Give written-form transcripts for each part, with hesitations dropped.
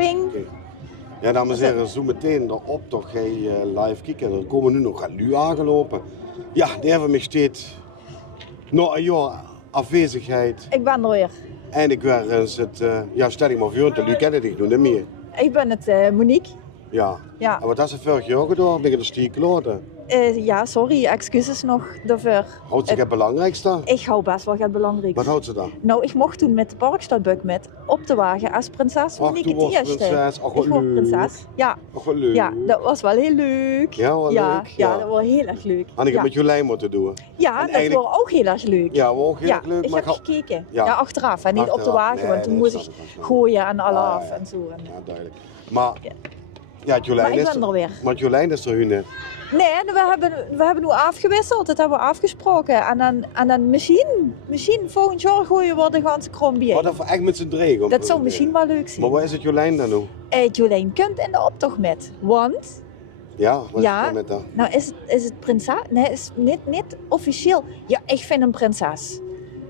camping. Okay. Ja, dames en heren, zo meteen de optocht ga je live kijken. Er komen nu nog lui aangelopen. Ja, die hebben me steeds nog een jaar afwezigheid. Ik ben er weer. Eindelijk weer eens het, stel ik maar voor, de lui kennen ik nog niet meer. Ik ben het Monique. Ja. Ja. En wat is er vorig jaar gedaan? Ben je er stiekem laten? Ja, sorry, excuses nog daarvoor. Houdt zich het belangrijkste? Ik hou best wel het belangrijkste. Wat houdt ze dan? Nou, ik mocht toen met de Parkstadbuik met op de wagen als prinses Monique toen was het eerste. prinses. Ach, wat ik word leuk. prinses. Ja. Ach, wat leuk. Ja, dat was wel heel leuk. Ja, wel ja, leuk. Ja, dat was heel erg leuk. Had ik het ja. met Jolijn moeten doen? Ja, En dat eigenlijk- was ook heel erg leuk. Ja, was ook heel erg leuk. Ik Maar heb gekeken. Ja. Ja, achteraf en niet op de Achteraf. wagen, Nee, want toen nee, moest snap ik ik, snap ik. gooien en alle Ja, af ja. en zo. Ja, duidelijk. Maar, ja, Jolijn Maar ik is ben er weer. Maar Jolijn is er hun. Nee, we hebben nu afgewisseld, dat hebben we afgesproken. En dan misschien volgend jaar gooien we de ganse krom bij. Wat voor echt met z'n drieën? Dat zou misschien wel leuk zijn. Maar waar is het Jolijn dan nu? Jolijn komt in de optocht met, want... Ja, wat Ja. is het met haar? Nou, is het prinses? Nee, is niet officieel. Ja, ik vind een prinses.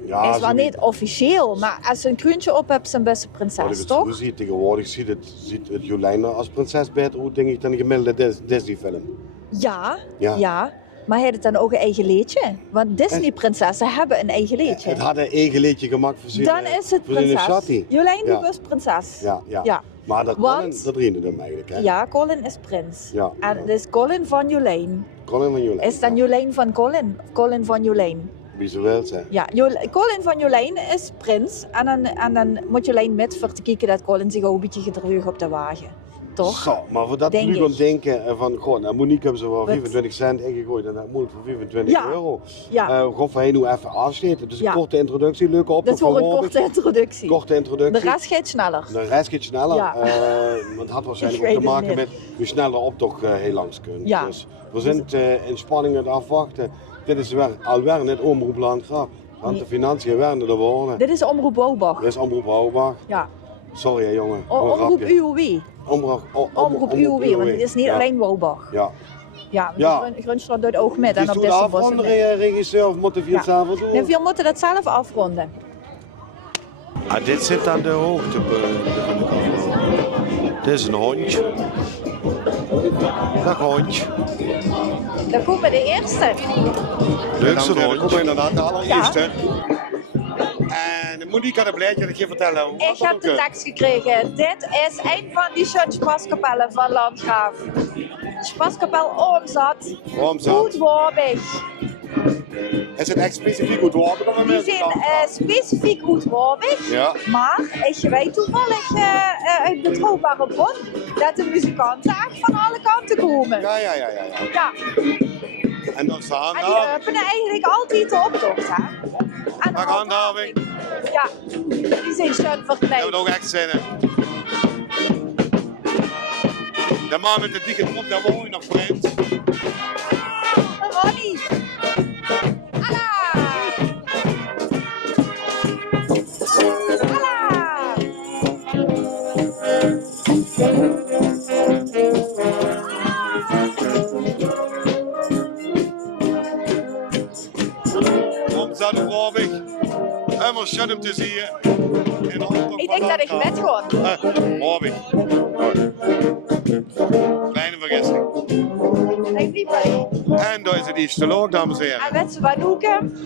Ja, Hij is wel zo niet officieel, maar als ze een kroontje op hebt, is ze een beste Wat prinses, ik toch? het zie tegenwoordig, ziet het Jolijn er als prinses beter uit, denk ik, dan een gemiddelde Disney-film. Ja, Ja. ja. Maar hij heeft dan ook een eigen liedje? Want Disney-prinsessen hebben een eigen liedje. Het had een eigen liedje gemaakt voor zijn Dan is het voor zijn prinses. Shatti. Jolijn die Ja. was prinses. Ja, ja. Ja. Maar dat Want- Colin, dat riende hem eigenlijk, hè? Ja, Colin is prins. Ja. En het is Colin van Jolijn. Colin van Jolijn. Is dan Jolijn van Colin? Of Colin van Jolijn? Wie ze wil, hè? Ja, Colin van Jolijn is prins. En dan moet Jolijn met voor te kijken dat Colin zich ook een beetje gedreug op de wagen. Toch? Zo, maar voor dat Denk nu ik. gaan denken van, goh, nou Monique hebben ze wel Wat? 25 cent ingegooid en dat moet voor 25 Ja. euro. Ja. Gewoon voor hij nu even afsnitten. Dus een Ja. korte introductie, leuke opdracht Dit wordt een van Warwick. korte introductie. Korte introductie. De rest gaat sneller. De reis gaat sneller, Ja. want het had waarschijnlijk Ik ook te weet het maken niet. met hoe sneller de optocht heel langs kunt. Ja. Dus we zijn in spanning aan het afwachten. Dit is alweer net Omroep Landgraaf, want de financiën werden er wonen. Dit is Omroep Woubach. Dit is Omroep Houwbach. Ja. Sorry hè, jongen. Een Omroep grapje. UOW. Omroep UOW, want het is niet Ja. alleen Woubach. Ja. Ja, Ja. want Grunstraat doet ook met. Is En op toen de deze afronden, bossen. regisseur, of moeten we het Ja. zelf doen? Nee, we moeten dat zelf afronden. Ah, dit zit aan de hoogtepunten van de kant. Dit is een hondje. Dag hondje. Dan komen de eerste. Leukste Dat hondje. komt inderdaad de allereerste. En Monique had een blijtje, dat ik je vertellen. Hoe was Ik dat heb ook, de tekst gekregen. Dit is een van die spaskapellen van Landgraaf. Spaskapel Oomzat. Oomzat. Goed Warbig. Is het echt specifiek goed worden dan Die zijn specifiek goed Warbig. Ja. Maar ik weet toevallig uit betrouwbare bron dat de muzikanten echt van alle kanten komen. Ja. Ja, En dan staan en die daar. openen eigenlijk altijd de optocht, hè. En de Dag, handhaving. Ja, die zijn schön Dat verkleed. hebben we ook echt zin in. De man met de dikke kop, daar woon je nog prins. Ronnie! Alla! Alla! Omzat en Warwig. Helemaal schön om te zien. In de optocht Ik van denk dat ik Landgraaf. met gewoon. Warwig. Kleine vergissing. Ik blijf wel. En daar is het iets te loog, dames en heren. En met z'n Wanoeken,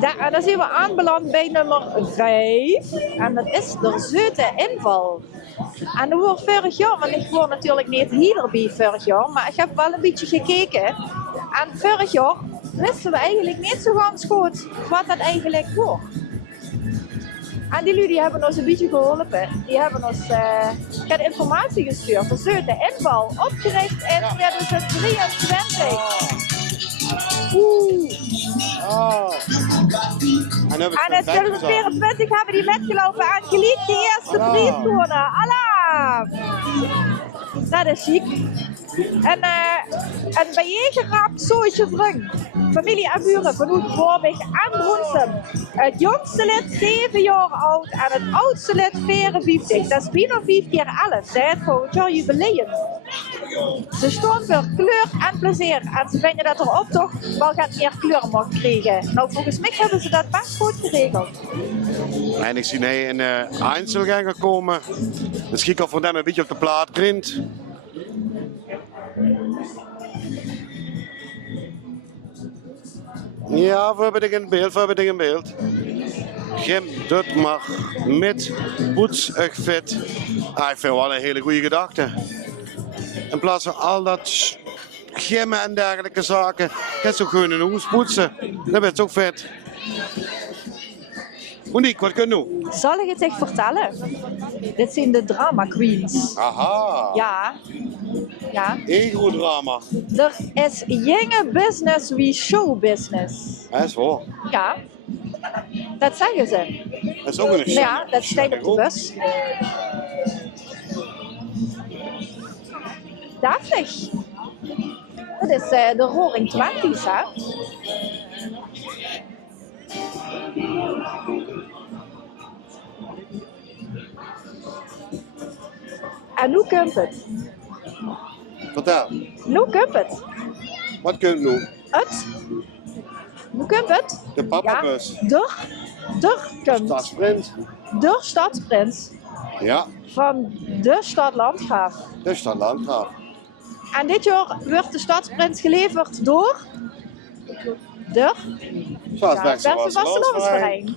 daar zijn we aanbeland bij nummer 5. En dat is de Zeute Inval. En dat wordt vorig jaar, want ik word natuurlijk niet hierbij vorig jaar, maar ik heb wel een beetje gekeken. En vorig jaar wisten we eigenlijk niet zo ganz goed wat dat eigenlijk wordt. En die lui die hebben ons een beetje geholpen. Die hebben ons geen informatie gestuurd. De Zeute Inval, opgericht in 2023. Oeh. En hebben En in 2024 hebben die metgelopen en geliefd die eerste prijs gewonnen. Allah! Dat is chic. En bij je geraapt zootje vrung. Familie en buren van Hoed, Warwig en Broensum. Het jongste lid 7 jaar oud en het oudste lid 54. Dat is bijna 5 keer 11. Dat is volgend jaar jubileum. Ze staan voor kleur en plezier. En ze vinden dat er optocht wel gaat meer kleur mag krijgen. Nou, volgens mij hebben ze dat best goed geregeld. En ik zie hij in Einzelgänger komen. Dus kijk of voor hem een beetje op de plaat kringt. Ja, we hebben dingen in beeld. Jim doet maar met poetsig fit. Ik vind wel een hele goede gedachte. In plaats van al dat gimmen en dergelijke zaken, kan ze ook gewoon een hoes poetsen. Dat is ook vet. Monique, wat kun je doen? Zal ik het echt vertellen? Dit zijn de drama queens. Aha. Ja. Ja. Ego-drama. Er is geen business wie showbusiness. Dat is waar. Ja. Dat zeggen ze. Dat is ook een Ja, dat staat op de bus. Deftig. Dat is de Roaring Twenties, hè? En hoe komt het? Vertel. Hoe komt het? Wat kun je doen? Het? Hoe komt het? De papabus. Ja, er komt Stadsprint. de stadsprins Ja, van de stad Landgraaf. de stad Landgraaf. En dit jaar wordt de stadsprins geleverd door de Staatsbergse Wassenaars-vereniging.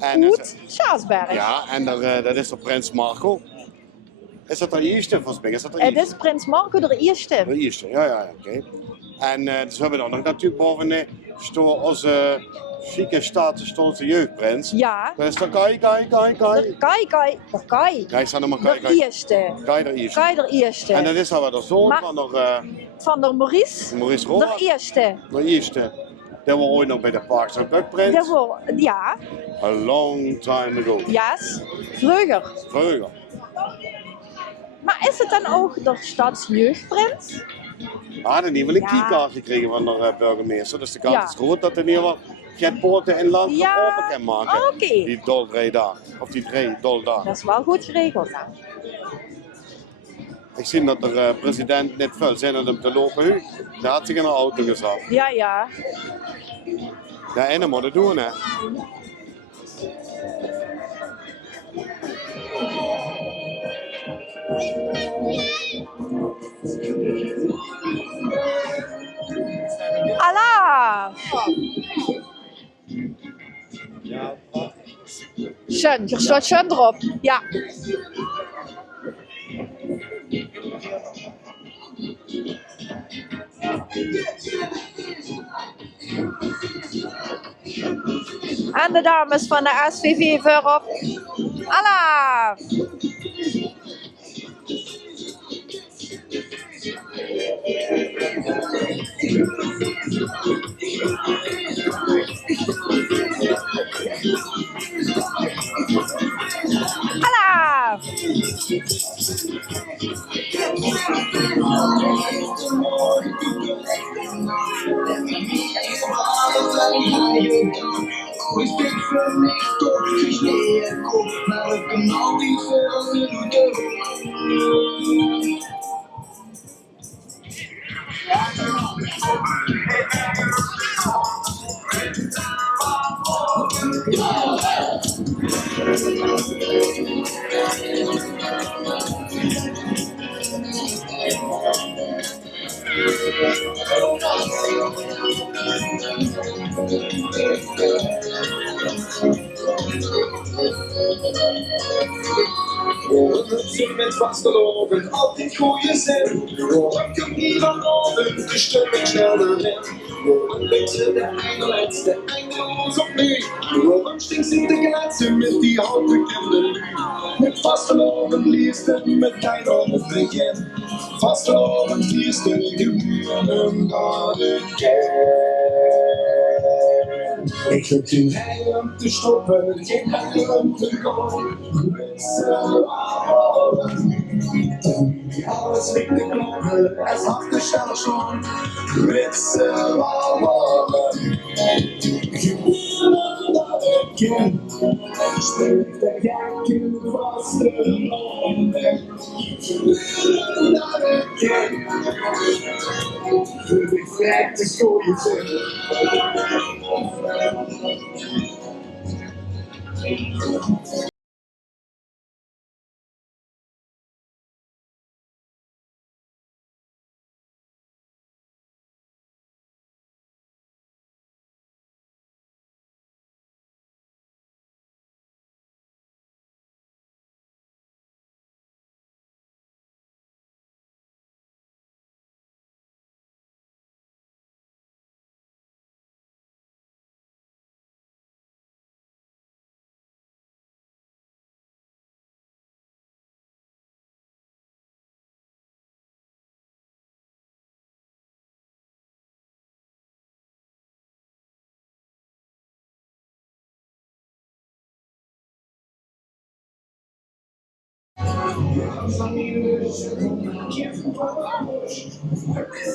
En Goed, Sjaasberg. ja, en dat is de prins Marco. Is dat de eerste volgens mij? Is dat de Het eerste? is prins Marco de eerste. De eerste, ja, oké. En dus we hebben dan nog natuurlijk bovenin staan onze chique staatsstolse jeugdprins. Ja, Dat is de Kai. de Kai. Ja, ik sta nog maar De Kai. eerste. Kai de eerste. Kai de eerste. En dat is dan wel de zoon Maar- van de Van de Maurice. Maurice De Roland. eerste. De eerste. Dat was ooit nog bij de Parks and Rec prins. Ja, A long time ago. yes. Vroeger. Vroeger. Maar is het dan ook de stadsjeugdprins? We hadden in ieder geval een Ja. keycard gekregen van de burgemeester. Dus de kans Ja. is groot dat in ieder geval geen poorten in land Ja, open kan maken. oké. Die doldrie daar. Of die 3 doldagen. Dat is wel goed geregeld, hè? Ik zie dat de president net veel zin had om te lopen. Hu. Daar had zich in een auto gezet. Ja, ja. Ja, en dat moet het doen, hè. Allah! Schön, je staat schön erop. Ja. En de dames van de SVV voorop. Allah! Allah! Always big from next door, dus nee, ik kom, maar ik kan al die velden doen. Zing met vasteloven, altijd goede zin. Waarom komt niet van oven, de stemming sneller in. Waarom denkt ze de eindelijkste eindeloos opnieuw? Waarom stinkt Sinterklaas met die houten kinderen? Met vasteloven liefste, met tijd om het begin. Vasteloven liefste, geburen gaat een keer. Ik heb geen rij om te stoppen, geen rij om te gaan. Alles ligt te kloppen, es macht de sneller slaan. Witse wallen. Geburen dat een keer. Spreekt de gekke vasteloven. Geburen dat een keer. nette schooien zijn.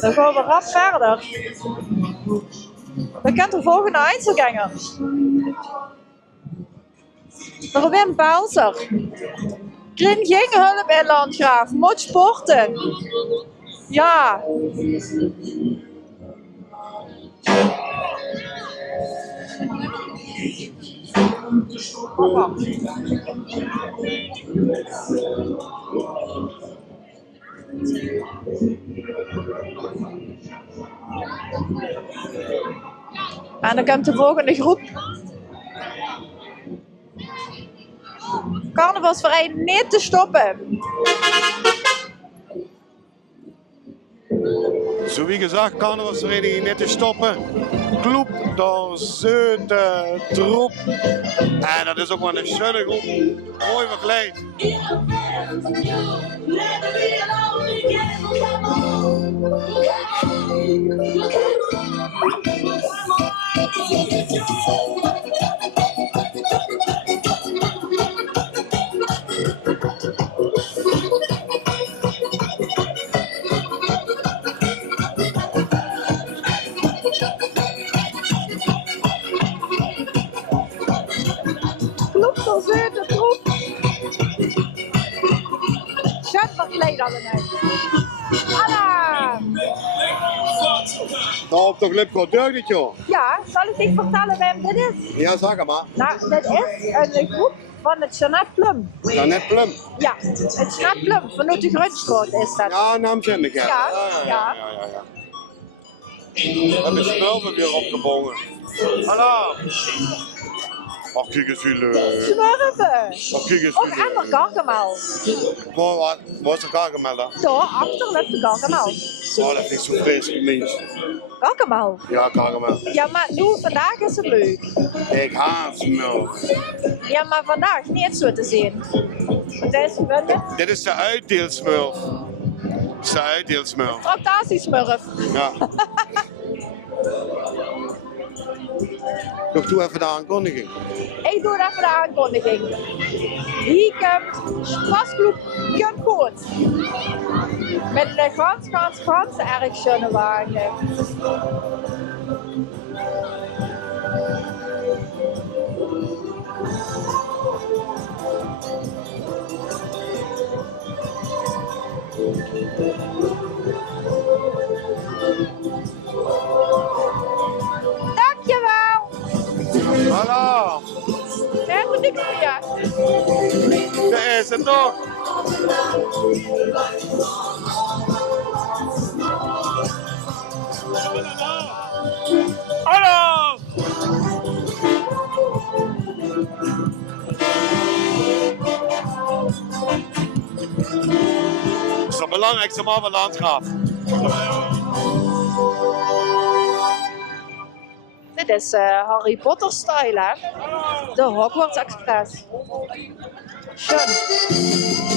Dan gaan we rap verder. We kennen de volgende Einzelgänger. De Wim Pelser. Krijg geen hulp in Landgraaf. Moet sporten. Ja. Papa. En dan komt de volgende groep. Carnavalsverein niet te stoppen. Zo wie gezegd, carnavalsvereniging niet te stoppen. Club de Zeute Troep. En dat is ook wel een schöne groep. Mooi begeleid. Club de Zeute Troep. Schön begeleid allemaal. Alla! Nou, op de club gaat deugd, joh. Ja, zal ik je vertellen wem dit is? Ja, zeg maar. Nou, dit is een groep van het Jeanette Plum. Jeanette Plum. Ja, het Jeanette Plum vanuit de Grunstraat is dat. Ja, naam ken ik, ja. Ja. We hebben Smurfen weer opgebogen. Hallo. Ach, kijk eens wie leuk. Smurfen. Ach, kijk eens Ook wie leuk. en de gargamel. Waar is de gargamel dan? Daar, achter ligt de gargamel. Oh, dat vind ik zo vreselijk mens. Gargamel? Ja, gargamel. Ja, maar nu, vandaag is het leuk. Ik haat Smurf. Ja, maar vandaag niet zo te zien. Want deze vinden Dit is de uitdeelsmurf. Dit is de uitdeelsmurf. tractatiesmurf. Ja. Nog toe even de aankondiging. Ik doe even de aankondiging. Hier komt Strasclub Gun Goed. Met een ganz erg schöne wagen. Dankjewel! Hallo, Helemaal niks meer. daar is het toch. Hallo! Dat is het belangrijkste man van Landgraaf. Dit is Harry Potter style, hè? De Hogwarts Express. Schön.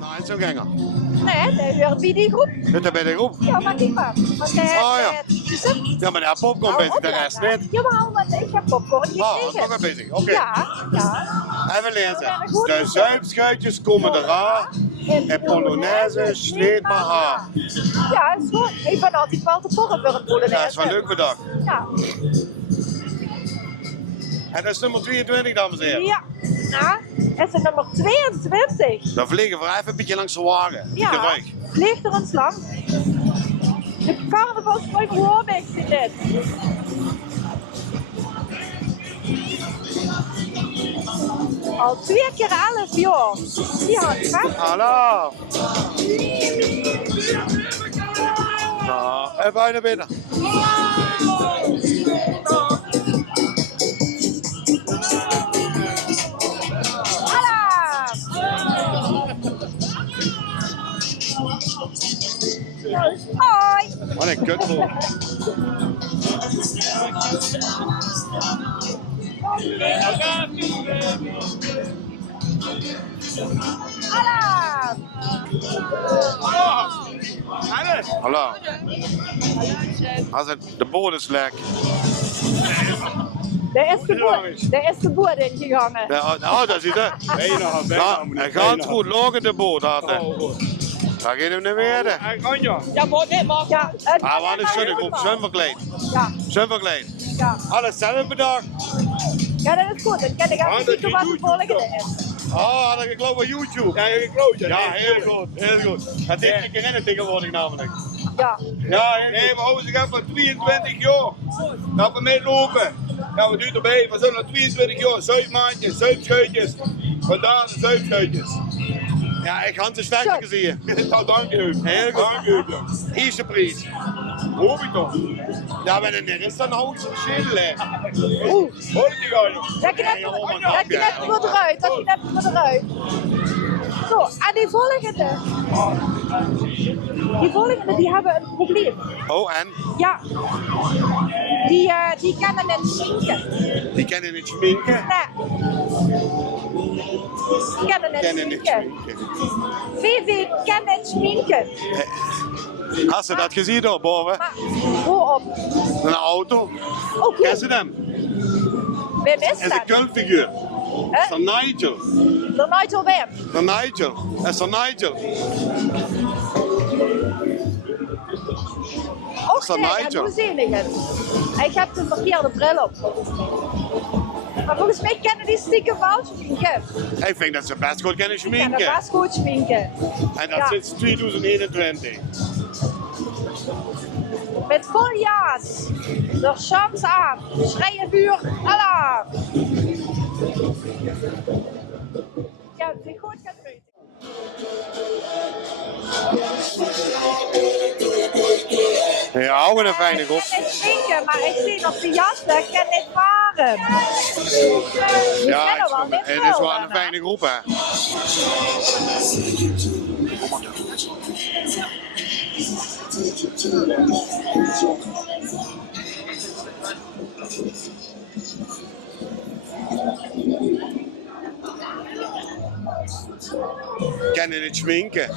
Nou, en zo'n ganger. Nee, dat hoort bij die groep. Dit ben ik op. Ja, maar die maar. Want Oh, ja. zit Ja, maar ja, popcorn bezig, de rest niet. Jawel, want ik heb popcorn Oh, gekregen. nog een bezig. Oké. Ja. Even lezen. De zuipschuitjes komen eraan. En Polonaise sleet maar aan. Ja, is goed. Ik ben altijd wel te porren voor een Polonaise. Dat is wel leuk bedacht. Ja. En dat is nummer 22, dames en heren. Ja, nou, is het nummer 22. Dan vliegen we even een beetje langs de wagen. Ja, De rug. vliegt er ons lang. De carnavalsbrug Hoorbeek zit dit. Al 2 keer 11 jaar. Ja, hè? Hallo. Nou, en bijna binnen. Hoi! Wat een kutbol. Hallo. Als het de boot is lek. Daar is de boot ingegangen. Ja, nou, dat is het. Hij gaat goed, logen de boot had hij. Dan gaat hem niet meer. Ja, maar dit mag. Ja, Ah, wat is zonnegroep? Zwemverkleed. Ja, Zwemverkleed. ja. Alles zelf bedacht. Ja, dat is goed. Dan kan ik even kijken wat de volgende is. Oh, dat ik geloof op YouTube. Ja, je kloot. Ja, heel goed, heel goed. Het heeft een keer tegenwoordig namelijk. Ja. Ja, nee, we houden zich even 22 jaar. Dat we meelopen. Ja, we doen erbij. We zijn al 22 jaar. Zuidmaandjes, zuidscheutjes. Vandaar de zuidscheutjes. Ja, ik had een sterkje gezien. Nou, dank u. Heel goed. Dank u. Eerste prijs. Hoop ik toch? Ja, maar dan is dan hou ik zo'n schedel. Oeh. Hoor je die al? Dat knipt er wat eruit. Dat knipt er wat eruit. Zo, en die volgende. Die hebben een probleem. Oh, en? Ja. Die kennen het sminken. Die kennen niet schminken. Nee. Die kennen het Kennen niet sminken. schminken. VV kennen het sminken. Had ze dat gezien daar boven? Maar, hoe op? Een auto. Ook Ken goed. ze hem? Wim is Dat is een dat? kultfiguur. Dat is een Nigel. De Nigel Wim. Een Nigel. Dat is een Nigel. Och, dat kijk, en Nigel? hoe zie ik het? Ik heb de verkeerde bril op. Maar volgens mij kennen die stiekem wel schminken. Ik vind dat ze best goed kennen Die kennen schminken. best goed schminken. En dat Ja. sinds 2021. Met vol jas. De chance aan. Schreien vuur. Allah. Ja, het is goed gaat uit. Ja, ook een fijne groep. Ik kan niet schminken, maar ik zie dat de jas kan niet varen. Ja, kennen wel niet het is wel veel, een fijne groep, hè. Kennen het schminken.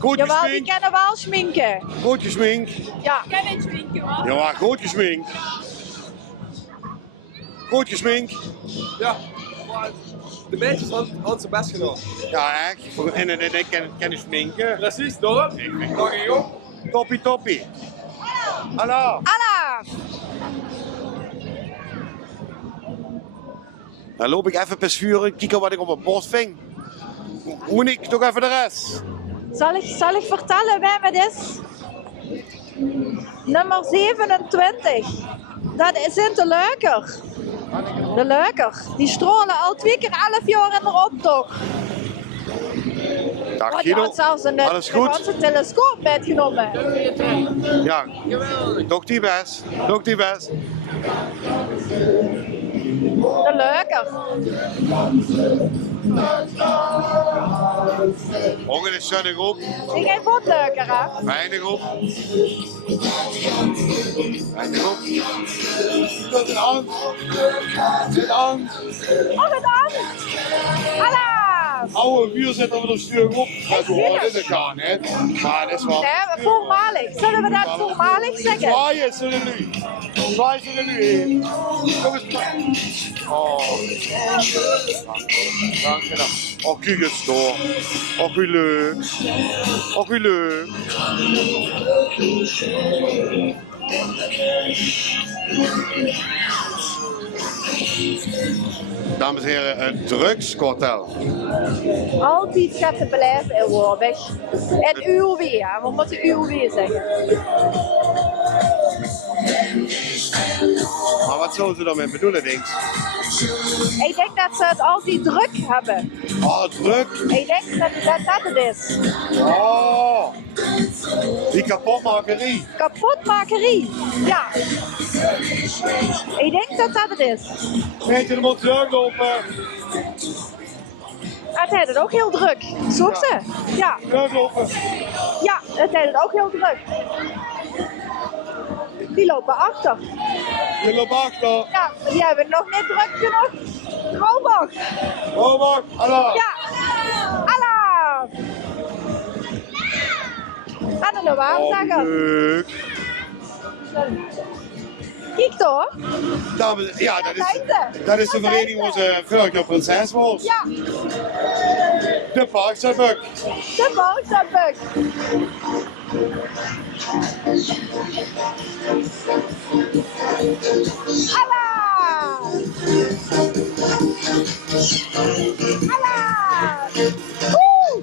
Goed Jawel, die geschminkt. kennen wel schminken. Goed geschminkt. Ja, ik ken het schminken wel. Ja, goed geschminkt. Goed geschminkt. Ja, maar de meisjes hadden ze best gedaan. Ja, echt. En ik ken schminken. Precies, daarom. Nog een jong. Toppie, toppie. Hallo. Allah. Dan loop ik even per vuren, kijken wat ik op mijn borst ving. Moet ik toch even de rest? Zal ik vertellen wie het is? Nummer 27. Dat zijn de Leuker. De Leuker. Die strolen al 2 keer 11 jaar in de optocht. Dag Want die Guido. had zelfs een Alles goed? onze telescoop metgenomen. Ja. Doe die best. Doe die best. De Leuker. Ook in de zonne groep. Die geen wat leuker, hè? Fijne groep. Fijne groep. Tot een hand. Tot aan. Oh, het aan. Allah. Oude vuur zit over de stuurgroep. Dat is het gaan, hè. Maar dat is wel. Nee, voormalig. Zullen we dat voormalig zeggen? Zwaaien zullen nu. Zwaaien zullen nu heen. Kom eens maar. Oh. Dank je wel. Och, kijk eens door. Och, hoe leuk. Och, hoe leuk. dames en heren, een drugskartel. Altijd gaat het blijven in Warweg. En UOW, ja. We moeten UOW zeggen. Maar wat zullen ze daarmee bedoelen, denk je? Ik denk dat ze het altijd druk hebben. Oh, druk. Ik denk dat dat het is. Oh, die kapotmakerie. Kapotmakerie, ja. Ik denk dat dat het is. Weet je, er moet teruglopen. Het heeft het ook heel druk. Zoek ze? Ja. Teruglopen. Ja, het heeft het ook heel druk. Die lopen achter. Je loopt achter. Ja, die hebben het nog niet druk genoeg. Robok. Robok, hallo. Ja. Hallo. En een waarzegger. Leuk. Kijk toch? Ja, dat is de vereniging onze Vurkje Prinses was. Ja, De Parkstadbuk. de boodschapbuk. Hallo. Hallo. Woe.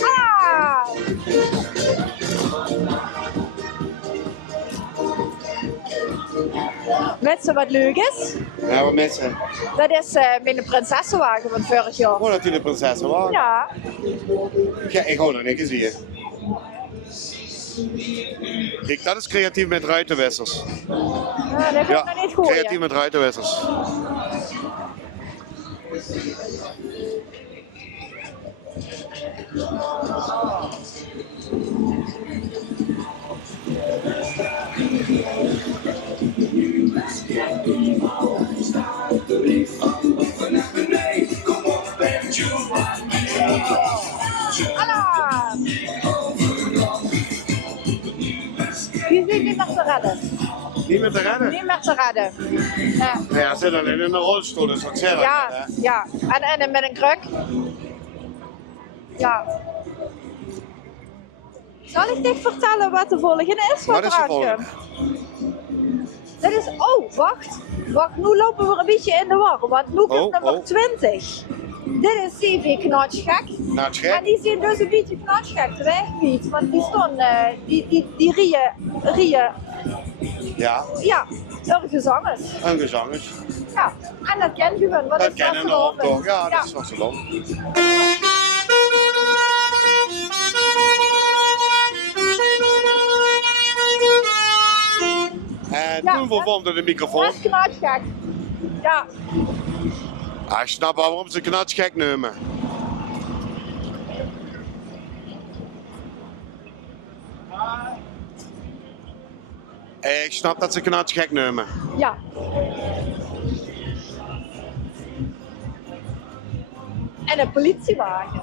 Hallo. Weet je wat leuk is? Ja, wat mensen. Dat is mijn prinsessenwagen van vorig jaar. Oh, dat die de prinsessen waren. Ja, Ja, ik hoor nog niks zien. Kijk, dat is creatief met ruitenwissers. dat heb ik Ja, nog niet gehoord. creatief met ruitenwissers. Hallo! Die zijn niet meer te redden. Niet meer te redden? Niet meer te redden. Nee. Ja, ze zitten alleen in een rolstoel, dus wat zeg Ja, hè? ja. En met een kruk. Ja. Zal ik dit vertellen wat de volgende is? Wat is de eraan volgende? komt? Dit is, oh, wacht. Wacht, nu lopen we een beetje in de war, want nu komt nummer 20. Dit is CV Knotschgek. Nou, het is En gek. die zijn dus een beetje knotschgek, de niet, want die stonden, die rieën, Ja, ja, een gezangers. een gezangers. Ja, en dat ken je wel, want Dat is kennen we Barcelona. ook toch? Ja, dat is wat ze lang. En Ja, toen vervormde de microfoon. Dat is knotschgek. Ja, Ah, ik snap wel waarom ze knatschgek nemen. Ik snap dat ze knatschgek nemen. ja. En een politiewagen.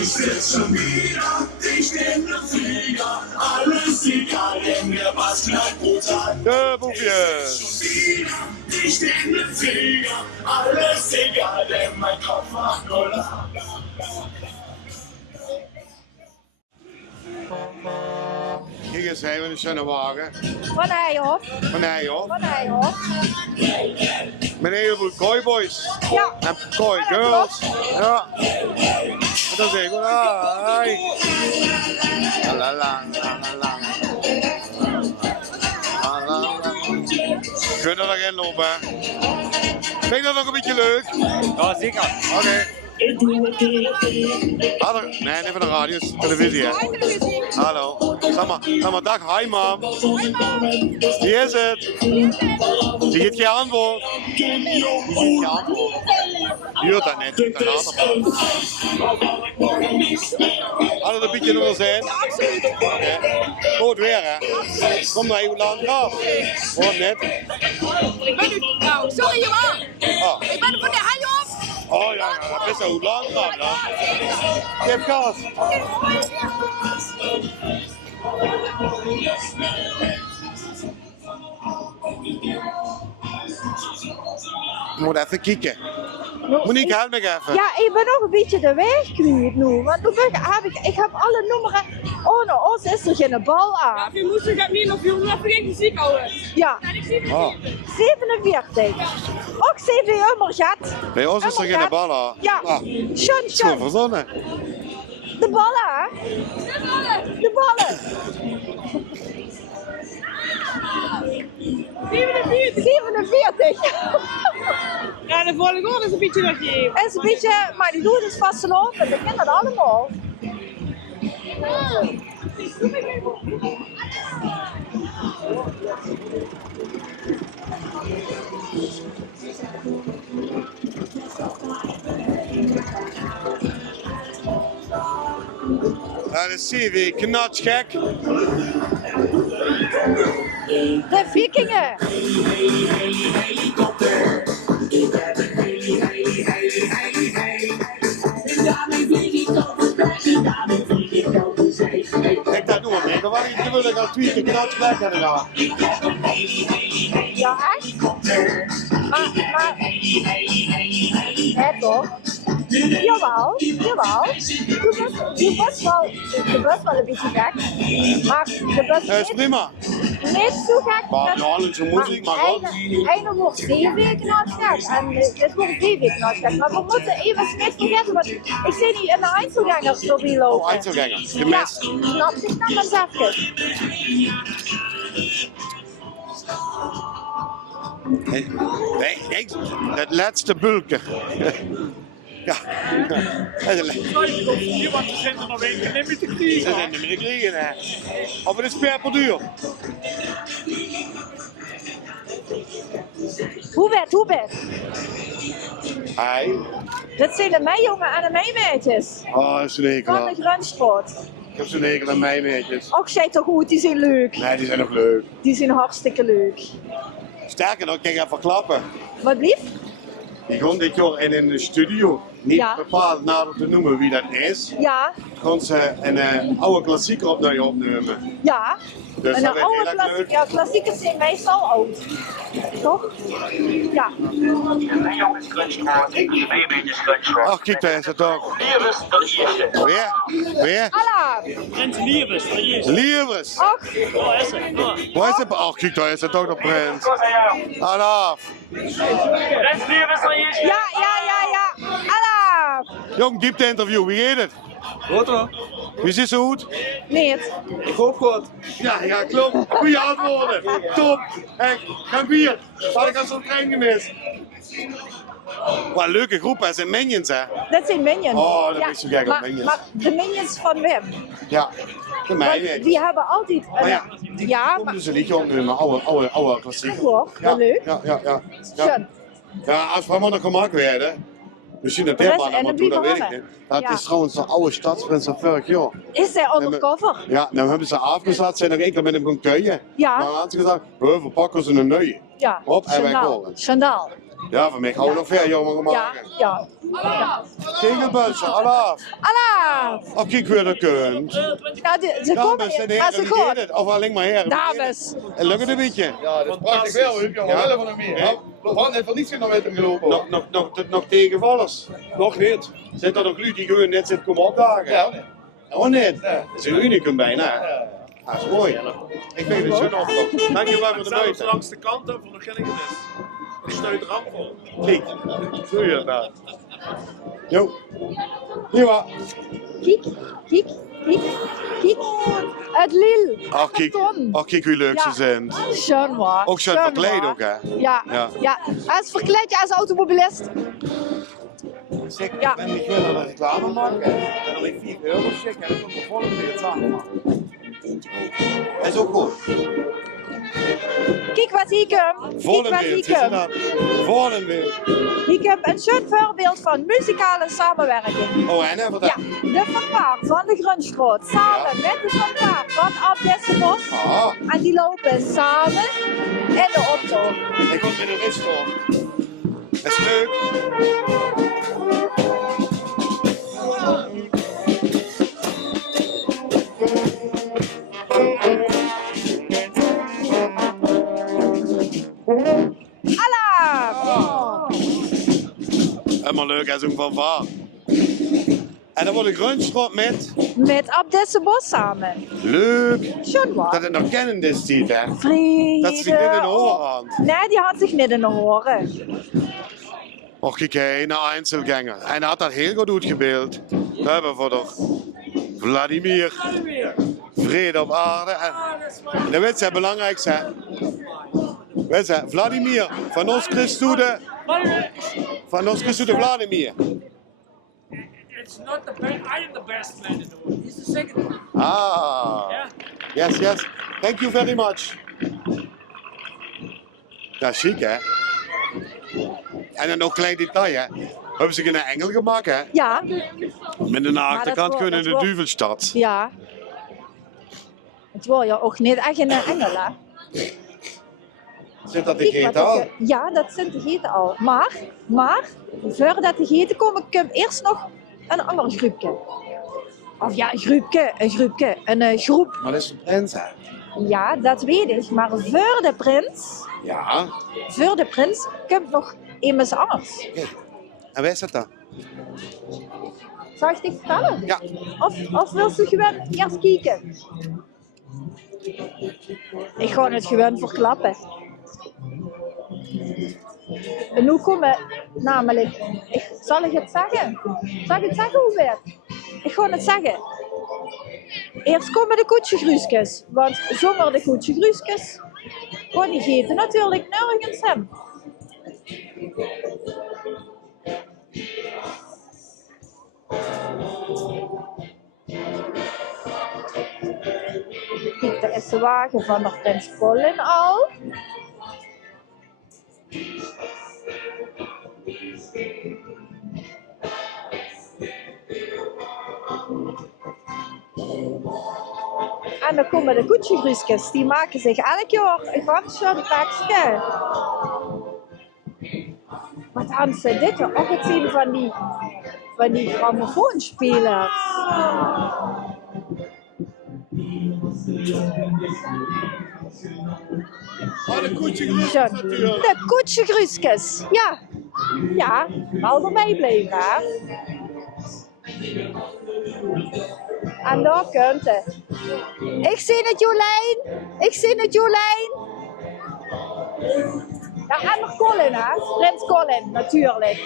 Ich sitz schon wieder, ich in den Flieger, alles egal, denn mir was gleich brutal. De boefjes. Ich in den Flieger, alles egal, denn mein Kopf macht nur Lärm. Hier is hij, een schöne wagen. Van Nijhoff. Van Nijhoff. Van Nijhoff. Met een heleboel cowboys. Ja. En coy girls. Ja. En dan zeg ik, ah, hi. La la la la la. La la la. Kun je er nog in lopen? Vind je dat nog een beetje leuk? Ja, zeker. Oké. Nee, even de radio, televisie. Hè. Hallo. Zeg maar, dag, hi mam. Wie is het? Die geeft geen antwoord. Die geeft geen antwoord. Die hoort dat net. Dat gaat Had het een beetje nog zijn? Ja, absoluut. Okay. Goed weer, hè? Kom naar uw land af. Hoort net. Ik ben nu, nou, sorry jongen. Oh. Ik ben van de Hijhof. Oh ja, dat is een land dan. Geef gas. Ik moet even kijken. Monique, help me even. Ja, ik ben nog een beetje de weg kwijt nu. Want nu heb ik heb alle nummeren. Oh, nou, ons is er geen bal aan. Ja, wir müssen gerade nie noch viel mehr für Musik houden. Ja, Oh. 47. Ook 7 uur gehad. Bij ons is er geen bal aan. Ja, Ah, schön, zo schön. verzonnen. De ballen, hè? De ballen. 47. Ja, de volgorde is een beetje weggegeven. En is een beetje, maar die doet het vast lopen. Dat kennen dat allemaal. En dan zie je, knatschgek. De vikingen. Ik dat doen mee, dan wil ik al 2 keer knatschgek hebben gehad. Ja, echt? Maar... Hè, toch? Jawel, jawel. Je best wel een beetje gek. Maar de best Dat is prima. niet zo gek. Maar nou, zo'n muziek mag ook. Einde wordt 7 weken na het gek. En dit wordt 3 weken na het gek. Maar we moeten even niet vergeten, want ik zie niet een Einzelganger voorbij lopen. Oh, Einzelganger. Ja, Gemist. snap ik dan eens even. Nee, het laatste bulke. Ja. Hier, want ze zijn er nog één keer niet meer te Ze krijgen. zijn niet meer te krijgen, hè. Of het is peperduur. Hoe bed? Hij. Dat zijn de meejongen en de meemeisjes. Oh, dat is een hekel. Van de Grunsport. Ik heb zo'n hekel aan meisjes. Och, zij toch goed, die zijn leuk. Nee, die zijn ook leuk. Die zijn hartstikke leuk. Sterker nog, ik kan even klappen. Wat lief? Die gewoon dit jaar in een studio. Niet Ja. bepaald nader te noemen wie dat is. Ja, Kon ze een oude klassieker opnemen. ja. Dus En dat een werd oude heel erg leuk. ja, klassiekers zijn meestal oud. Toch? Ja. Ach, kijk, daar is het toch. Weer? Alla! Prins Liebes, dat is. Lievers. Och, Oh, is het? Oh. Waar is het? Ach, kijk, daar is het toch de prins. Alaf. Prins Liebes, dat is. ja. Alla! Jong, diepte interview, wie heet het? Goed hoor. Wie is zo goed? Niet. Ik hoop goed. Ja, klopt. Goeie antwoorden. Top. Echt, dank bier. Had ik al zo'n trein gemist. Wat een leuke groep, hè. Zijn minions, hè. Dat zijn minions. Oh, dat is zo gek op maar, minions. maar de minions van Wim. Ja, de Want mijne. die hebben altijd... Maar ja, ja, Kom maar... dus een liedje opnemen, oude klassieker. Toch, wel leuk. Ja. Schön. Ja, als we maar gemaakt werden, misschien dat Er is helemaal en maar een toe, dat weet ik biberonne. niet. Dat Ja. is trouwens de oude stadsprins van vorig jaar. Is hij undercover? Ja, dan hebben ze afgezet, zijn er één keer met hem gaan kuien. Ja. Dan hadden ze gezegd, we verpakken ze een nieuwe. Ja. Hop, en wij Schandaal. komen. Schandaal. Ja, voor mij gaan we nog veel jongen Ja, maken. ja. Tegelbusje, Allah. Alla! Of kijk weer de kunt. Nou, ze komen Dames en hier, maar heren, ze wie gaan. heet het? Of alleen maar heren. wie heet Dames. het? En lukt het een beetje? Ja, dat is prachtig wel. Ik heb wel van hem meer. Lohan heeft van niets nog met hem gelopen. Nog tegenvallers. Nog niet. Zit er nog Luut die gewoon net zit komen opdagen? Ja, nee. Oh nee, Ja. dat is een unicum bijna. Dat is mooi. Ik vind het zo'n opdracht. Dankjewel voor de Zelfs buiten. langs de kant voor nog geen gemist. Die stuit ramp vol. Kijk, doe je dat. Jo. Ja. Kijk. Het Lille. Ach kijk, Karton. hoe leuk ze Ja. zijn. Schön hoor. Ook zo'n Schön, verkleed hoor. ook hè. Ja. Ja. Hij is verkleed ja, als automobilist. Zeg, Ja. ik ben niet willen een reclame maken. En dan heb ik 4 euro check en dan kom ik volgende keer het samen maken. Dat is ook goed. Kijk wat ik heb. Vol Kijk een wat beeld, ik zie je heb. dat? Vol een beeld. Ik heb een schön voorbeeld van muzikale samenwerking. Oh en even Ja, dat. de fanfare van de Grunstraat samen met de fanfare van Abdessenbos. Ah, En die lopen samen in de optocht. ik kom met een restaurant. Dat is leuk. Alla! Immer leuk als een fanfare. En dan wordt de Grunstraat met. Met op deze bos samen. Leuk. Schon wat. Dat het nog kennen dit ziet, hè. Vrede. Dat ze zich niet in de oren had. Nee, die had zich niet in de oren. Och, kijk, een Einzelgänger. En hij had dat heel goed uitgebeeld. We hebben voor de Vladimir. Vrede op aarde. En de wet is het belangrijkste. Weet je, Vladimir. Van ons Christus de. Van ons Christus de Vladimir. It's not the best. I am the best man in the world. He's the second one. Ah. Yeah. Yes, yes. Thank you very much. Dat is chic, hè? En dan nog een klein detail, hè? Hebben ze geen engel gemaakt, hè? Ja, Met een achterkant wordt- kunnen in dat de wordt- Duvelstad. ja. Het wordt ja ook niet echt een engel, hè. Zit dat Kijk wat dat je- Ja, dat zijn de geten al. Maar, voordat de geten komen, komt eerst nog een ander groepje. Of ja, een groepje, een groep. Maar dat is een prins, hè? Ja, dat weet ik. Maar voor de prins komt nog iemand anders. Oké. En waar is dat dan? Zal ik het vertellen? Ja. Of wil ze gewoon eerst kijken? Ik ga het gewoon verklappen. En nu komen namelijk, zal ik het zeggen? Zal ik het zeggen hoe het? Ik ga het zeggen. Eerst komen de koetsjegruusjes, want zonder de koetsjegruusjes gaan die geten natuurlijk nergens heen. Kijk, daar is de wagen van de prins Colin al. En dan komen de koetsjegruusjes, die maken zich elk jaar een gansje pakje. Wat dan ze dit jaar ook het zien van die grammofoonspelers. Oh, de koetsje Zo, de koetsjegruusjes, ja. Ja, wel erbij blijven, hè. En daar kunt het. Ik zie het, Jolijn. Ik zie het, Jolijn. Ja, en nog Colin, hè. Prins Colin, natuurlijk.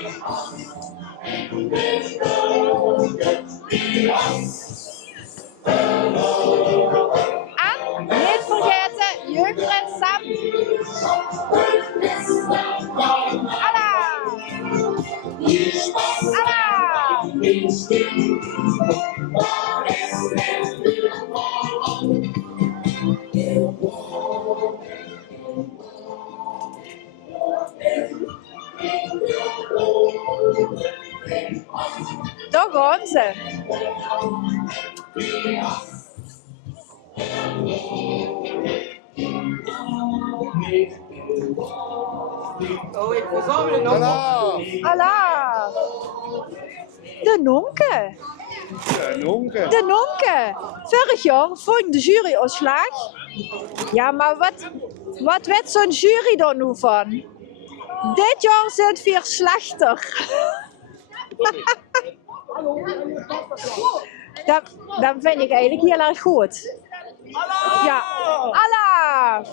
En niet vergeten, jeugdprins Sam. Alla! Alla! Daar gaan ze. Hallo. Alla! De nonke. De nonke. Vorig jaar vond de jury ontslag. Ja, maar wat weet zo'n jury er nu van? Dit jaar zijn het weer slechter. Dat vind ik eigenlijk heel erg goed. Ja. Allah!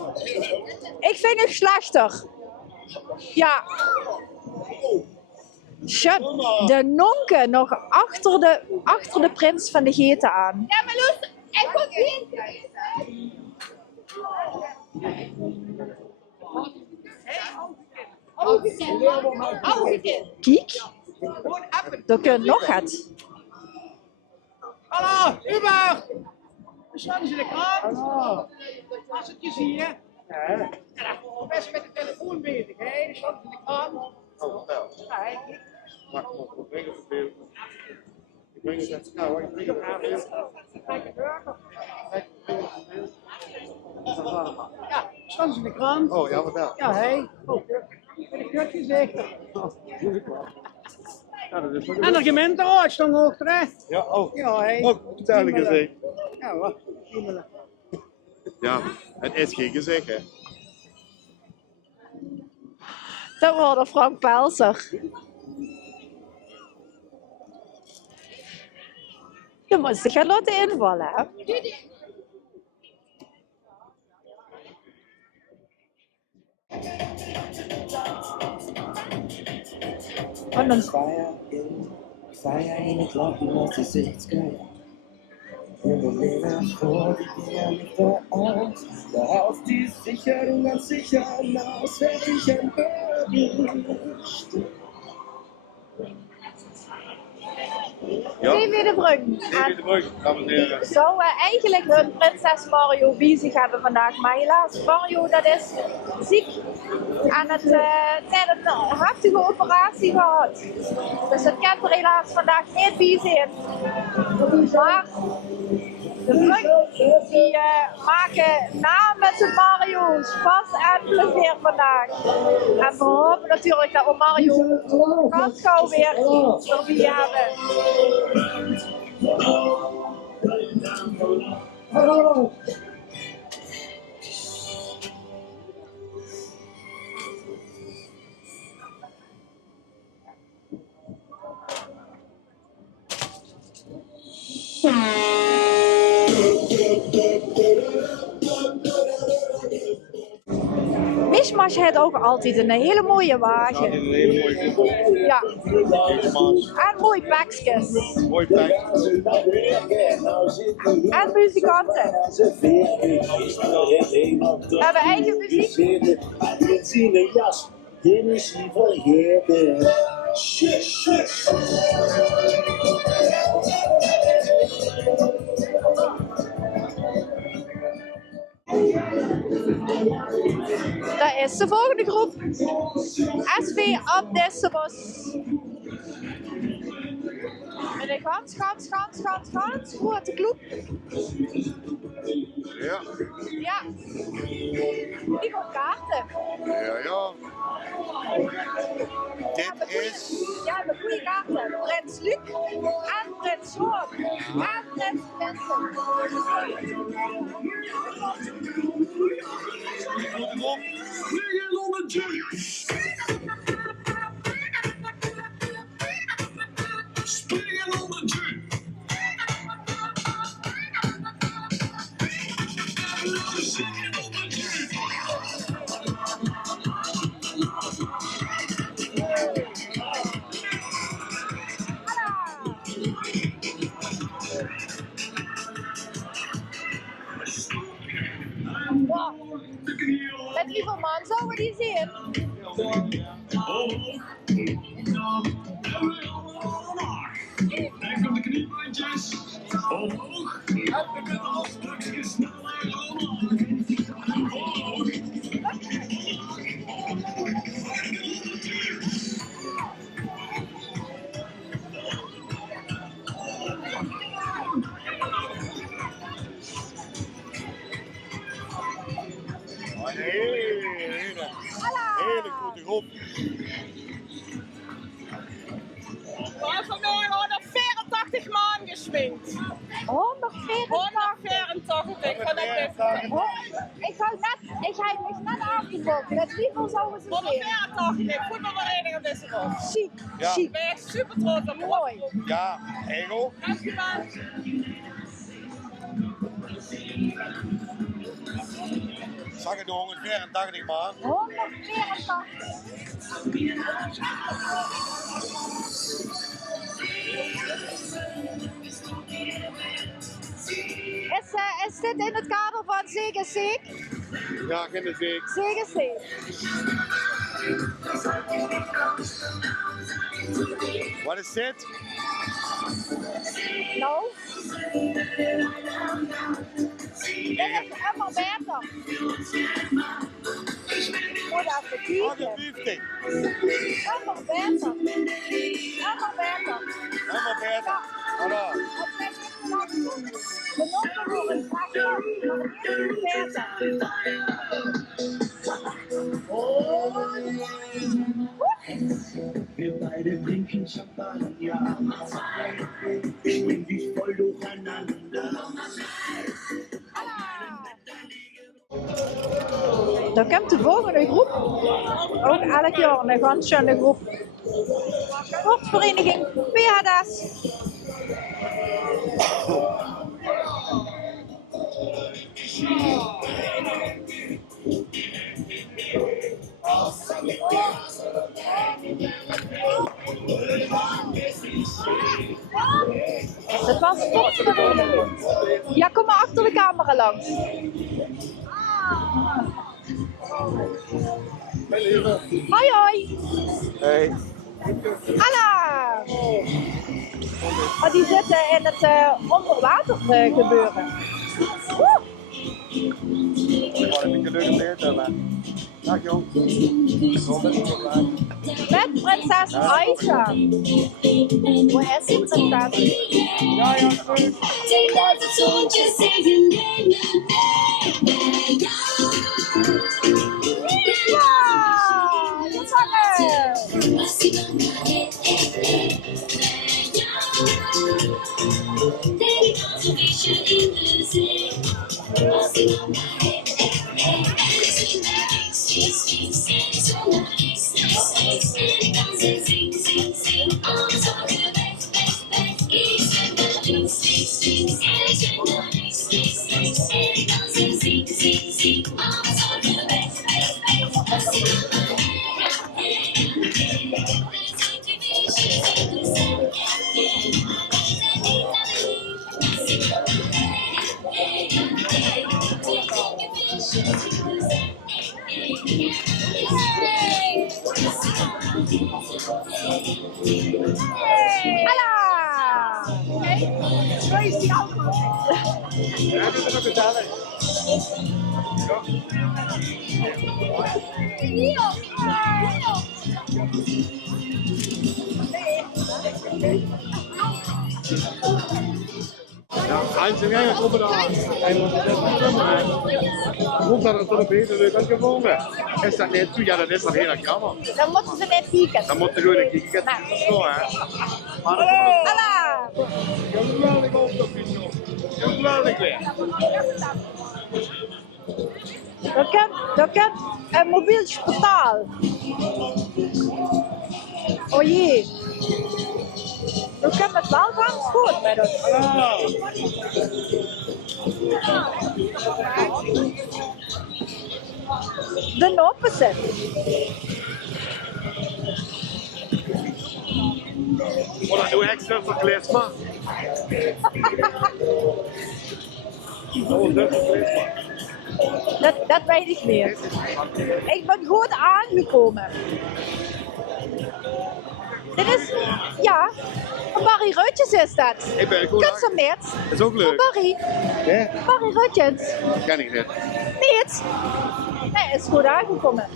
Ik vind het slechter. Ja. Shut. De nonke nog achter de prins van de geten aan. Ja, maar Loes, ik kom Kijk. Daar kunt nog het. Hallo, Hubert! We staan in de krant. Als het je zie je. Ja, best met de telefoon bezig, hè? Die staat in de krant. Oh, vertel. Ja, hè? Wacht, ik breng het beeld. Ik breng het even. Nou, ik breng het beeld. Ja, staan ze in de krant. Oh, ja, vertel. Ja, hé. Oh, met een kutje zegt er. Ja, dat is En de gemeenteraad stond ook terecht. Ja, oh. Ja, hé. Oh, vertel ik gezegd. Ja, wat? E-mailen. Ja, het is geen gezicht, hè. Dat wordt Frank Pelser. Je moet zich gaan laten invallen, hè? En dan Feier in het lachen als de zitskeier. Junge Männer vor dir nicht aus. Der Haus die sicher und ganz sicher hinaus, wenn ich ein Bürgerlicht. Even de brug. Even de brug, dames en heren. Zou eigenlijk hun prinses Mario bij zich hebben vandaag, maar helaas, Mario dat is ziek en het net een heftige operatie gehad. Dus het kan er helaas vandaag niet bij zijn. Maar de brug die maken namens de Mario's vast en plezier vandaag. En we hopen natuurlijk dat we Mario ganz gauw weer erbij hebben. Mishmash heeft ook altijd een hele mooie wagen. Een hele mooie groep. Ja. En mooie pakjes. Mooi pakjes. En muzikanten. We hebben eigen muziek. Dat is de volgende groep. SV Abdesseros. En een gans grote club. Ja. Ja. Die gaat kaarten. Ja. Dit is... Ja, de goede kaarten. Prins Luc en Prins Rob. En Prins Vincent. Met lieve man, zouden we die zien? Denk op de kniebandjes. Omhoog. En we kunnen al stukjes sneller omhoog. Hele goede groep. We hebben vanmiddag 184 man gesminkt. 184? Ik van dat Ik ga het net aangevonden. Met liefde zouden ze zien. 184, voetbalvereniging op deze rol. Chic, Ja. chic. Ik ben echt super trots op Mooi. Ja, Engel. Dankjewel. Zag het de 184 man. 184. Is dit in het kader van Zegenzeek? Ja, geen zeek. Zegenzeek. Wat is dit? Nou? Dit is helemaal beter. Moet even kijken. 150. Helemaal beter. Helemaal beter. Helemaal beter. Hallo. De noten worden straks nog, maar het is beter. Wir beide trinken Champagner. Ich bring dich voll durcheinander. Dan komt de volgende groep. Ook elk jaar een ganz schöne groep. Sportvereniging PHDS. Dat was top. Ja, kom maar achter de camera langs. Hoi hoi. Hey. Hallo. Oh, die zitten in het onderwater gebeuren. Woe. Dag jong. Met prinses Aisha. Hoe is die prinses? Ja, ja, goed. Wow, wat zanger! Eins im Jahr kommen da. Moet dat toch beter leuk aan gewonnen. Is dat net toe? Ja, dat is wel heel erg jammer. Dan moeten ze net kijken. Dan moeten we gewoon een kijken. Zo hè. Maar dat Hallo. geweldig optocht. Geweldig weer. Dat kan een mobiel spitaal. Oh jee. Dat kan het wel ganz goed met ons. De opposite. Wat dat nu extra verkleed maar. Dat weet ik niet. Ik ben goed aangekomen. Dit is, ja, van Barry Rutjes is dat. Ik ben goed. Ken ze hem niet? Dat is ook leuk. Van Barry. Ja? Barry Rutjes. Ken ik niet. Niet? Nee, is goed aangekomen.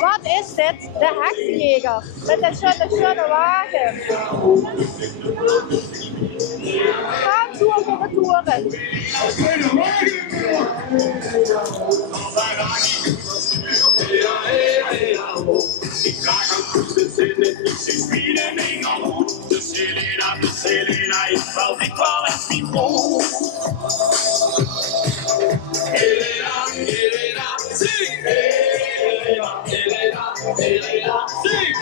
Wat is dit? De heksenjeger. Met een schöne wagen. Gaan toer voor de toeren. Selena, ik val niet wel eens niet vol. Elena, zing! Elena, zing!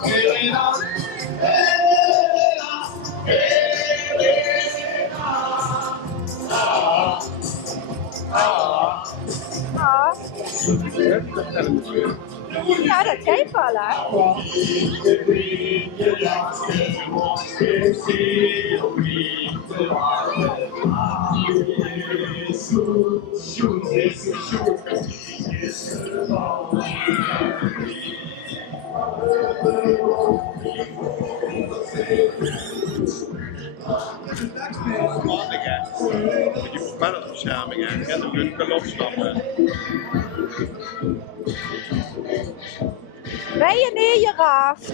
Elena. Ja, dat geeft wel, hè? Je spellenbescherming en de lucht kan opstappen. Ben je neergeraafd?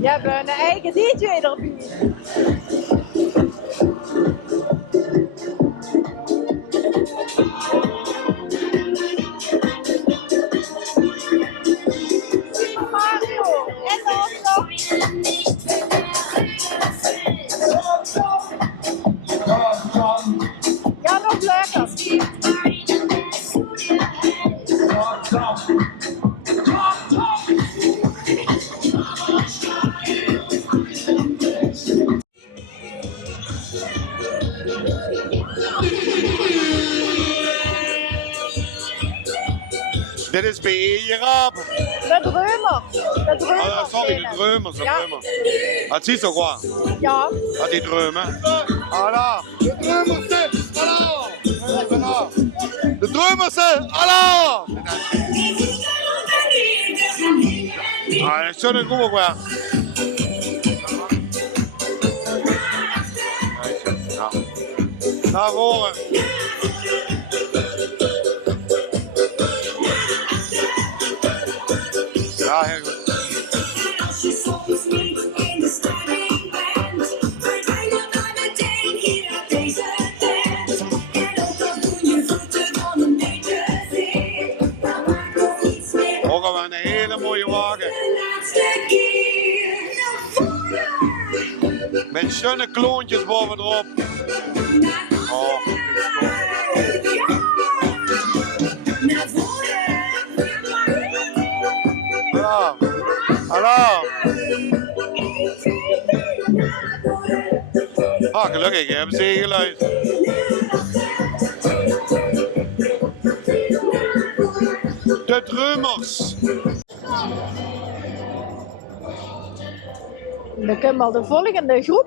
Je hebt een eigen DJ erbij. Mario, en dan nog. Dit is BE Giraffe. De Dreumers. De Dreumers. Sorry, de zijn het. Dreumers. De Ja. Dreumers. Het ziet toch wel. Ja. Dat die dreumen. Hallo. De drummerste, hallo! Hallo. De Dreumers. Hallo. Ah, dat is zo goed ook wel. Ja. Naar voren. Ja, heel goed. Ook al een hele mooie wagen. Met schöne kloontjes bovenop. Oh, hallo. Hallo. Ah, gelukkig hebben ze hier geluisterd. De Dreumers. Dan kunnen we al de volgende groep.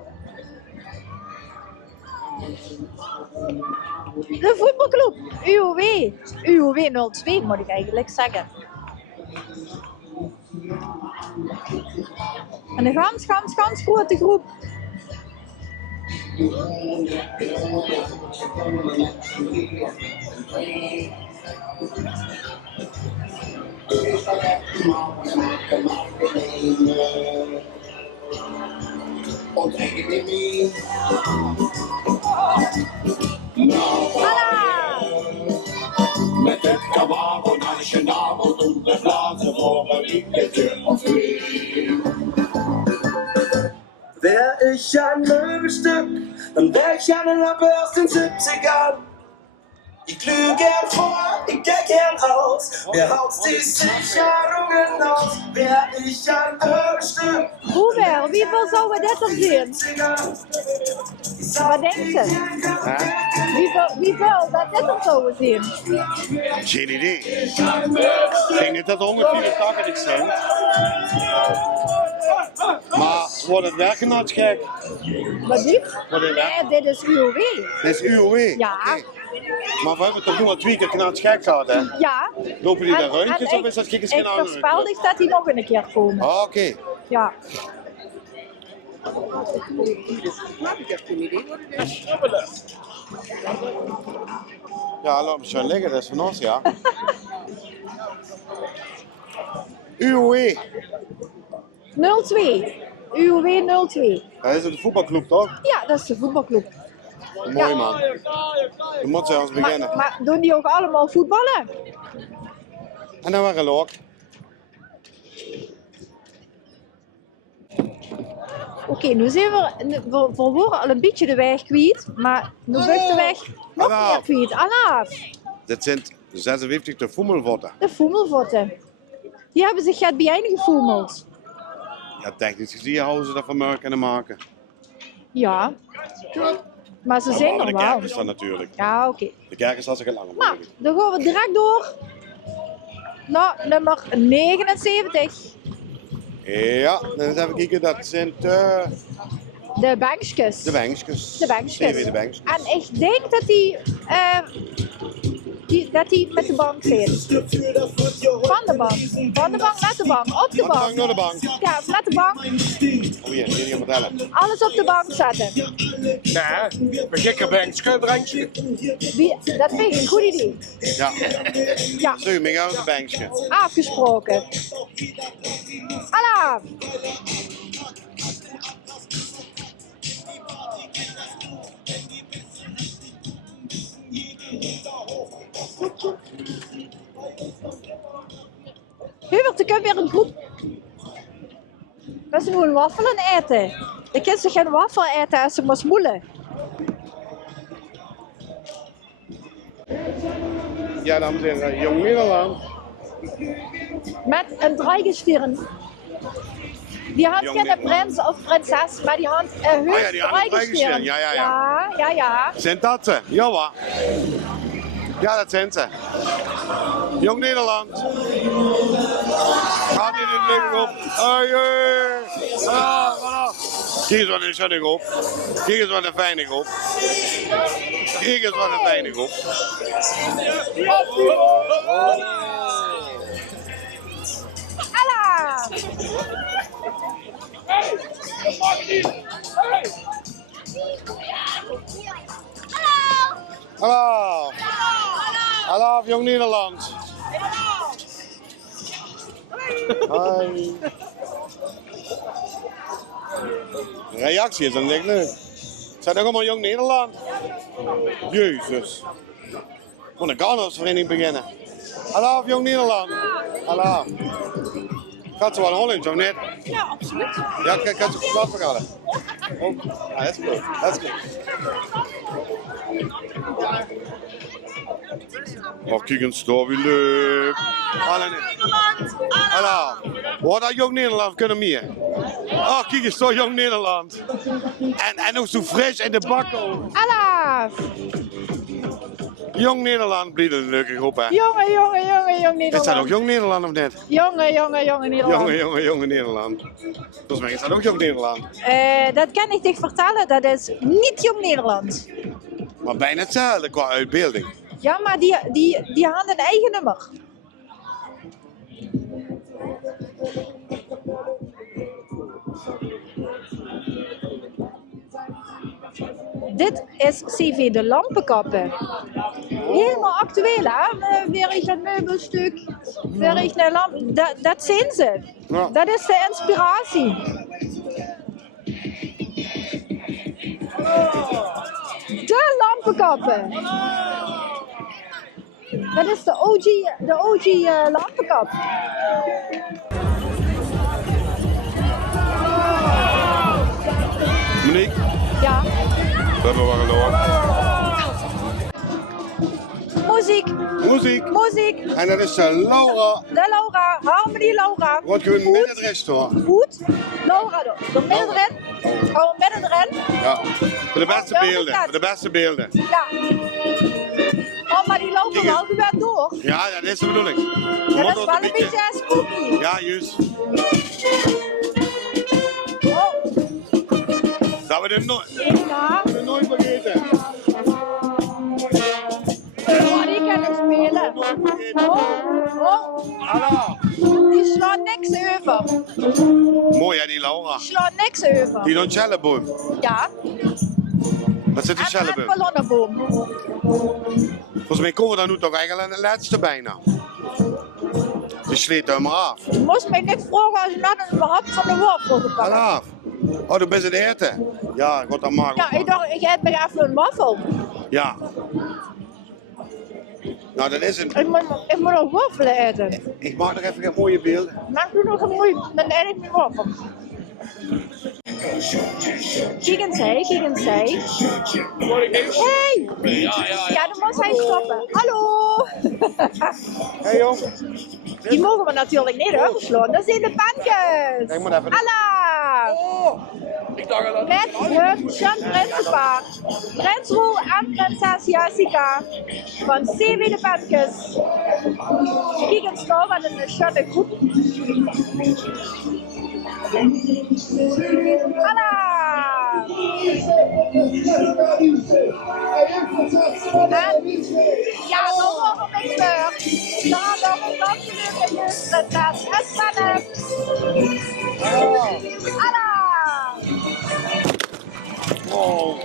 De voetbalclub. UOW. UOW 02 moet ik eigenlijk zeggen. En een gans grote groep. Met het kabaal nationaal doen de plaatsen voor een liedje of twee. Wär ich ein Möbelstück, dann wär ich eine Lampe aus den 70ern. Ich glüh gern vor, ich geh gern aus, mir haut's die Sicherungen aus. Wär ich ein Möbelstück, Robert, wie veel zouden we dit er zien? Wat denkt je? Wie veel dat dit er zouden zien? Geen idee. Ik denk niet dat er 184 zijn. Maar wordt het werken nou gek? Wat dit? Wordt het werken? Nee, dit is UOW. Dit is UOW? Ja. Okay. Maar we hebben toch nog 2 keer knalt gek gehad, hè? Ja. Lopen die daar En rondjes of is dat geen ik geen andere? voorspel dich dat die nog een keer komen. Ah, oké. Ja. Ja, laat me zo liggen, dat is van ons, ja. UOW. 02. UOW 02. Dat is de voetbalclub, toch? Ja, dat is de voetbalclub. Mooi, man. Dan moeten ze ons beginnen. Maar doen die ook allemaal voetballen? En dan waren we ook. Oké, nu zijn we worden al een beetje de weg kwijt, maar nu wordt de weg nog Alaaf. meer kwijt. Alaaf. Dit zijn 56 de voemelvotten. De voemelvotten. Die hebben zich het bijeengevoemeld. Ja, technisch gezien houden ze dat van mij kunnen maken. Ja. Maar ze zijn Maar er de wel. kerk is dan natuurlijk. Ja, oké. De kerk is hartstikke lang. Nou, dan gaan we direct door naar nummer 79. Ja, dan eens even kijken, dat zijn De bankjes. de bankjes. De bankjes. CW de bankjes. En ik denk dat die met de bank zit. Van de bank. Van de bank met de bank. Op de Van de bank. bank naar de bank. Ja, met de bank. Oh ja, die gaan vertellen. Alles op de bank zetten. Nee, een gekke bankje. Dat vind ik een goed idee. Ja. Ja, Zo, we gaan op de bankje. afgesproken. Alaaf. Hubert, ik heb weer een groep. Dat ze gewoon waffelen eten. De kinderen gaan waffel eten als ze maar smoelen. Ja, dames en heren, Jong Nederland. Met een draaigeschirren. Die had Jong geen Nederland. prins of prinses, maar die had een Oh ja, die had een draaigeschirren. Ja. Ja. Zijn dat ze? Ja, wat? Ja, dat zijn ze. Jong Nederland. Gaat in de lucht op. Kijk eens wat een schutting op. Kijk eens wat een fijne op. Kijk eens wat een fijne op. Alla! Hallo. Hallo, Jong Nederland. Hoi. Reactie is dan denk ik leuk. Zijn ook allemaal Jong Nederland? Jezus. Moet een carnavalsvereniging beginnen. Hallo, Jong Nederland. Hallo. Gaat ze wel een Holland, of niet? Ja, absoluut. Ja, kijk, gaat ze wat vergaderen. Oh, dat is goed. Dat is goed. Oh, kijk eens daar, wie leuk. Hallo. Wat dat Jong Nederland kunnen meer? Oh, kijk eens daar, Jong Nederland. En ook zo fris in de bakken. Alla! Jong Nederland blijft een leuke groep, hè? Jong Nederland. Is dat ook Jong Nederland of niet? Jonge Nederland. Jonge Nederland. Volgens mij is dat ook Jong Nederland. Dat kan ik je vertellen, dat is niet Jong Nederland. Maar bijna hetzelfde qua uitbeelding. Ja, maar die hadden een eigen nummer. Dit is CV de Lampenkappen. Helemaal actueel, hè? Weer ik een meubelstuk, weer ik een lamp. Dat zijn ze. Ja. Dat is de inspiratie. De Lampenkappen. Dat is de OG lampenkap. Monique, Ja. we hebben wat gelopen. Muziek. En dat is Laura. De Laura. Harmony Laura. Wat gewoon midden het restaurant. Goed. Laura, er midden erin. Gewoon midden erin. Ja. Voor de beste beelden. Voor de beste beelden. Ja. Oh, maar die lopen wel weer door. Ja, dat is de bedoeling. Dat is wel een beetje spooky. Ja, juist. Oh. Dat we dit nooit vergeten. Oh, die kan ik spelen. Hallo. Die slaat niks over. Mooi hè, die Laura. Die slaat niks over. Die doet cellenboom. Ja. Wat zit die En een cellenboom? kolonnenboom. Volgens mij komen we dan nu toch eigenlijk aan de laatste bijna. Die sleet hem maar af. Je moest mij niet vragen als je net een behap van de wafel te pakken. Af. Oh, dan ben je het eten. Ja, ik word dat maken. Ja, ik dacht, ik eet me even een wafel. Ja. Nou, dat is een... Ik moet nog wafelen eten. Ik maak nog even een mooie beelden. Maak nu nog een mooi, dan eet ik mijn wafel. Kijk eens, hé. Hey! Ja, dan moet hij stoppen. Hallo! Hé jong. Die mogen we natuurlijk niet overslaan. Dat zijn de pankjes. Ik moet even... Alla! Ik dacht dat... Met hun prinsenpaar. Prins Roel en prinses Jessica. Van CV de pankjes. Kijk eens nou, wat een schutte groep. Alla! Ja, dan mogen we niks meer. Dan gaan we nog een prinses en spannend. Alla! Oh.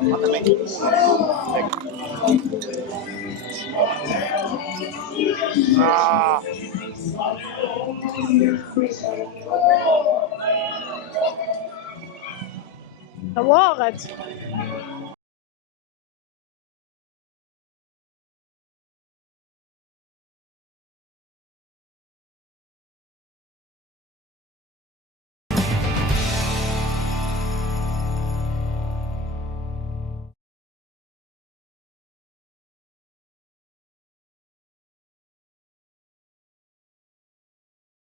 Wat een lekker. Ah. Dat was het.